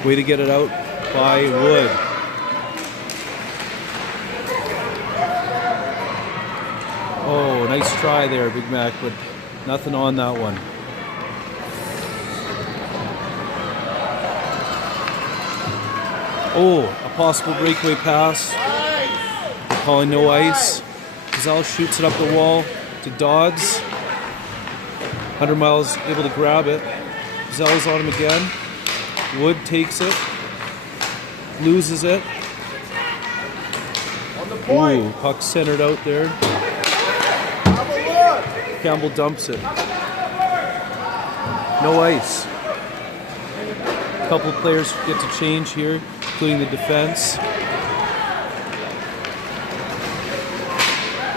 Way to get it out by Wood. Oh, nice try there, Big Mac, but nothing on that one. Oh, a possible breakaway pass. Calling no ice. Gazelle shoots it up the wall to Dodds. 100-mile able to grab it. Gazelle's on him again. Wood takes it. Loses it. Ooh, puck centered out there. Campbell dumps it. No ice. A couple players get to change here, including the defense.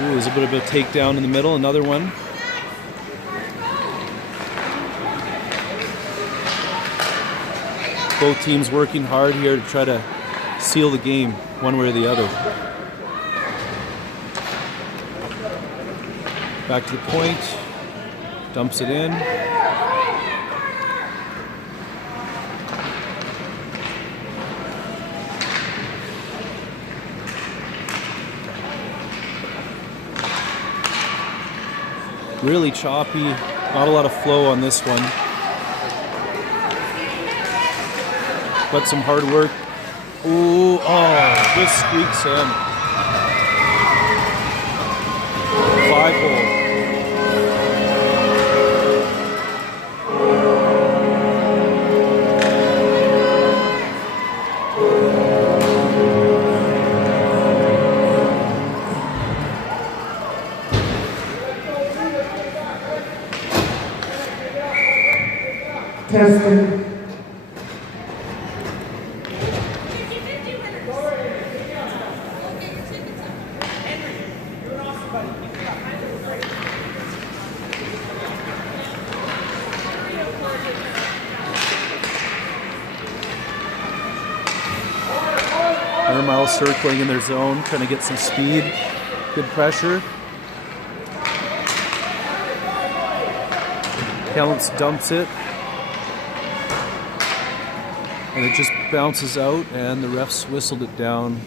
Ooh, there's a bit of a takedown in the middle, another one. Both teams working hard here to try to seal the game one way or the other. Back to the point, dumps it in. Really choppy, not a lot of flow on this one. But some hard work. Ooh, oh, just squeaks in. 5-hole. Testing. Miles circling in their zone, trying to get some speed, good pressure. Kamloops dumps it, and it just bounces out, and the refs whistled it down.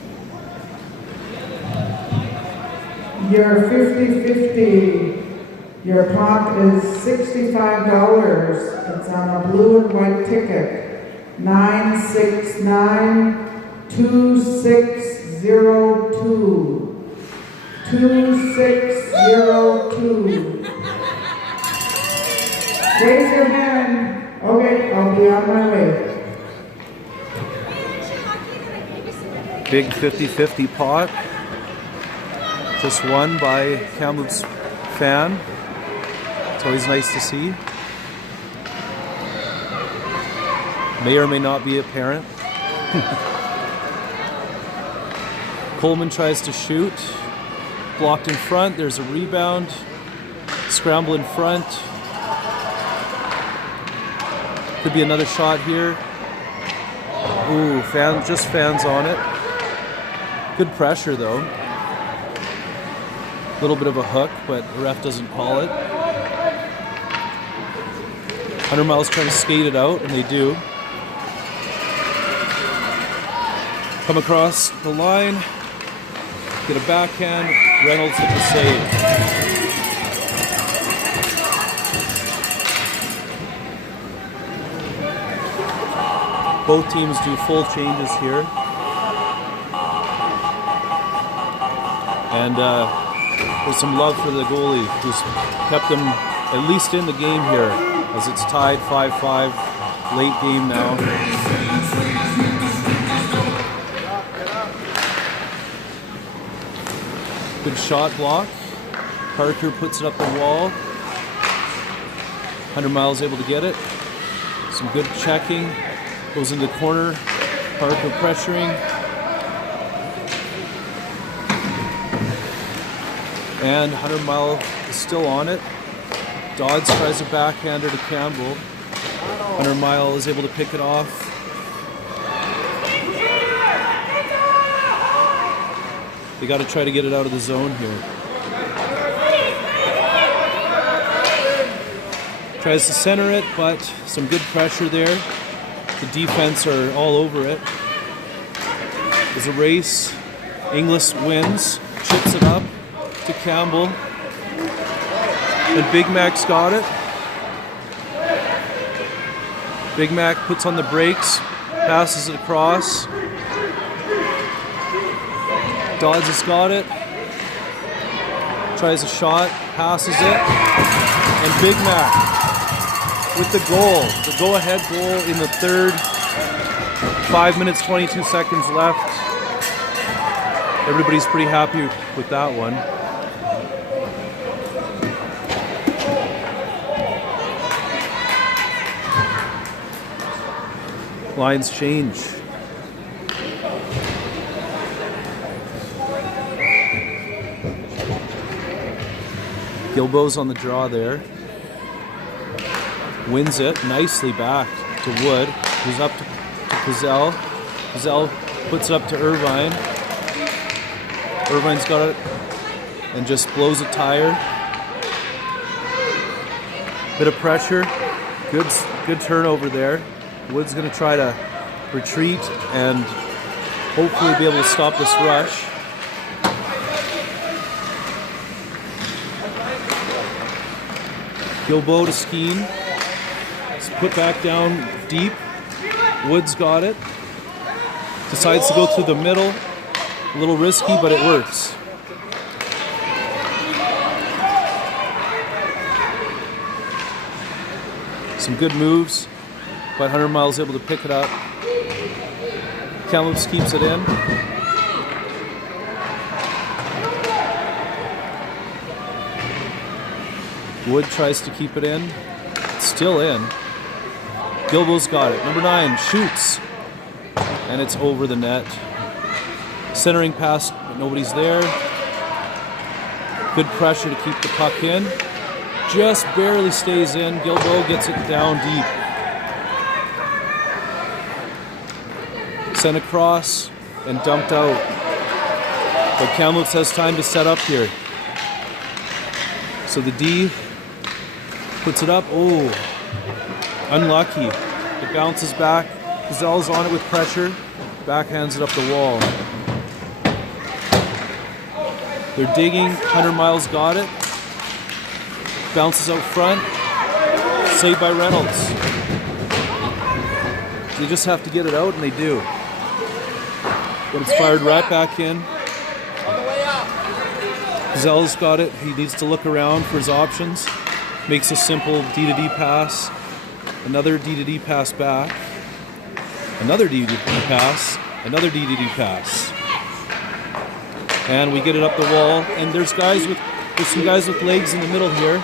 Your 50-50. Your pot is $65. It's on a blue and white ticket. 969-2602. 2602. Raise your hand. Okay, I'll be on my way. Big 50-50 pot. Just won by Kamloops fan. It's always nice to see. May or may not be a parent. Coleman tries to shoot. Blocked in front. There's a rebound. Scramble in front. Could be another shot here. Ooh, just fans on it. Good pressure though. A little bit of a hook, but the ref doesn't call it. 100 Miles trying to skate it out, and they do. Come across the line, get a backhand, Reynolds hit the save. Both teams do full changes here. And there's some love for the goalie who's kept them at least in the game here, as it's tied 5-5, late game now. Good shot block. Parker puts it up the wall. 100 Miles able to get it. Some good checking. Goes into the corner. Parker pressuring. And 100 Mile is still on it. Dodds tries a backhander to Campbell. 100 Mile is able to pick it off. They got to try to get it out of the zone here. Tries to center it, but some good pressure there. The defense are all over it. There's a race. Inglis wins, chips it up to Campbell. And Big Mac's got it. Big Mac puts on the brakes, passes it across. Dodds has got it. Tries a shot, passes it. And Big Mac with the goal. The go-ahead goal in the third. 5 minutes, 22 seconds left. Everybody's pretty happy with that one. Lines change. Gilbo's on the draw there. Wins it nicely back to Wood, who's up to Gazelle. Gazelle puts it up to Irvine. Irvine's got it and just blows a tire. Bit of pressure. Good turnover there. Wood's going to try to retreat and hopefully be able to stop this rush. Gilbo to Skeen. It's put back down deep. Wood's got it. Decides to go through the middle. A little risky, but it works. Some good moves, but 100 Miles able to pick it up. Kamloops keeps it in. Wood tries to keep it in. It's still in. Gilbo's got it. Number 9 shoots. And it's over the net. Centering pass, but nobody's there. Good pressure to keep the puck in. Just barely stays in. Gilbo gets it down deep. Sent across and dumped out. But Kamloops has time to set up here. So the D puts it up. Oh, unlucky. It bounces back. Gazelle's on it with pressure. Backhands it up the wall. They're digging. 100 Miles got it. Bounces out front. Saved by Reynolds. They just have to get it out, and they do. But it's fired right back in. Gazelle's got it. He needs to look around for his options. Makes a simple D-to-D pass. Another D-to-D pass back. Another D-to-D pass. Another D-to-D pass. And we get it up the wall. And there's some guys with legs in the middle here.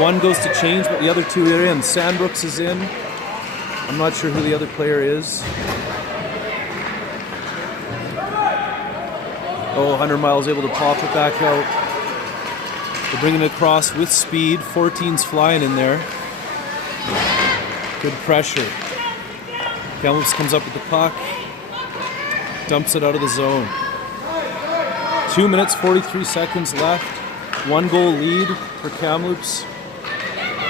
One goes to change, but the other two are in. Sandbrooks is in. I'm not sure who the other player is. Oh, 100 Miles able to pop it back out. They're bringing it across with speed. 14's flying in there. Good pressure. Kamloops comes up with the puck. Dumps it out of the zone. 2 minutes, 43 seconds left. 1 goal lead for Kamloops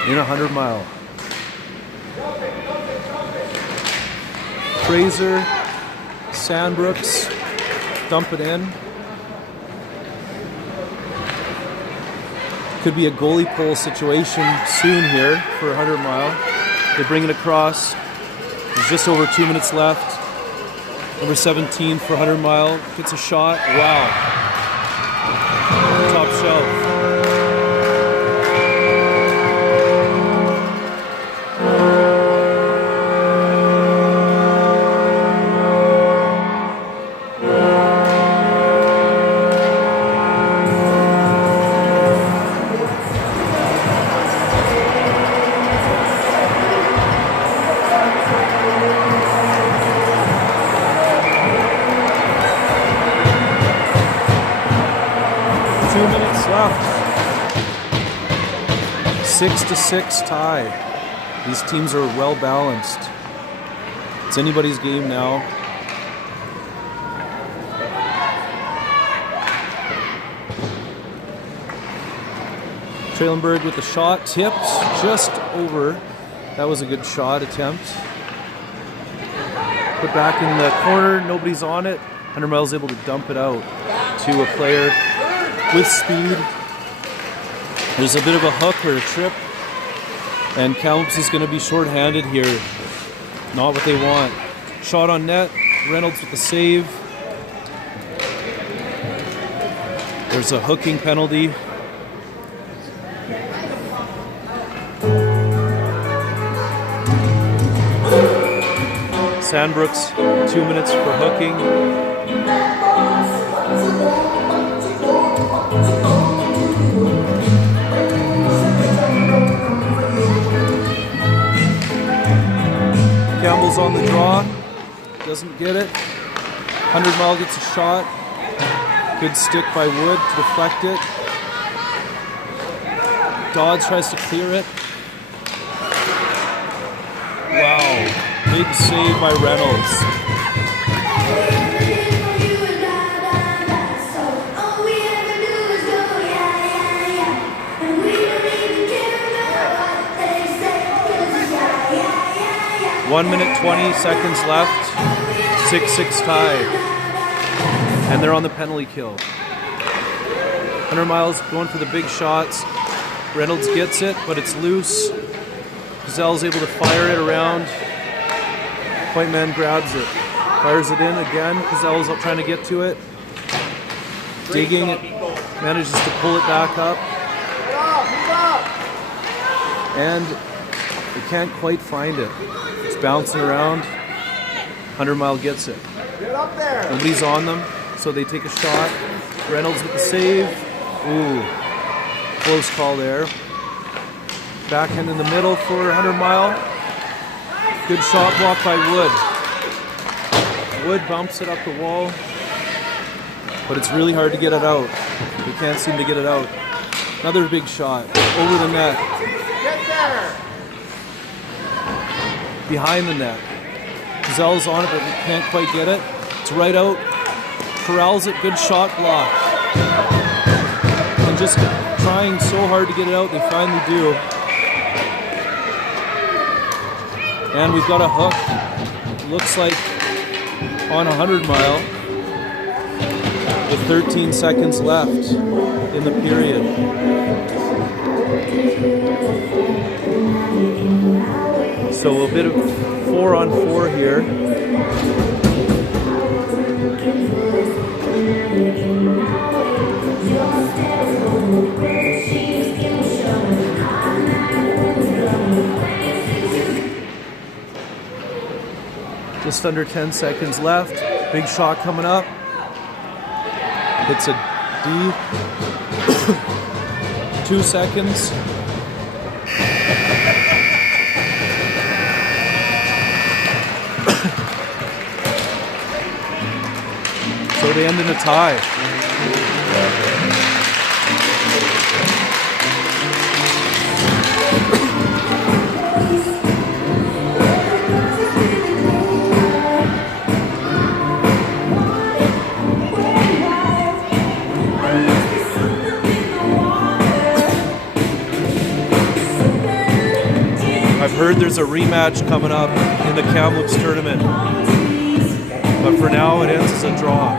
in 100 Mile. Fraser, Sandbrooks, dump it in. Could be a goalie pull situation soon here for 100 Mile. They bring it across. There's just over 2 minutes left. Number 17 for 100 Mile gets a shot. Wow. Top shelf. Left. 6-6 tie. These teams are well balanced. It's anybody's game now. Trailenberg with the shot, tipped just over. That was a good shot attempt. Put back in the corner, nobody's on it. 100 Miles able to dump it out to a player with speed. There's a bit of a hook or a trip, and Kamloops is going to be short-handed here. Not what they want. Shot on net, Reynolds with the save. There's a hooking penalty. Sandbrooks, 2 minutes for hooking. Campbell's on the draw, doesn't get it. 100 Mile gets a shot. Good stick by Wood to deflect it. Dodds tries to clear it. Wow, big save by Reynolds. One minute 20 seconds left. 6-6 tie. And they're on the penalty kill. 100 Miles going for the big shots. Reynolds gets it, but it's loose. Gazelle's able to fire it around. Point man grabs it. Fires it in again. Gazelle's trying to get to it. Digging it. Manages to pull it back up. And they can't quite find it. It's bouncing around. 100 Mile gets it. Nobody's on them, so they take a shot. Reynolds with the save. Ooh, close call there. Backhand in the middle for 100 Mile. Good shot block by Wood. Wood bumps it up the wall, but it's really hard to get it out. They can't seem to get it out. Another big shot over the net. Get there! Behind the net. Gazelle's on it, but can't quite get it. It's right out. Corrals it, good shot block. And just trying so hard to get it out, they finally do. And we've got a hook. Looks like on 100 Mile with 13 seconds left in the period. So a bit of 4-on-4 here. Just under 10 seconds left. Big shot coming up. Hits a D. 2 seconds. So they end in a tie. I've heard there's a rematch coming up in the Kamloops tournament. But for now, it ends as a draw.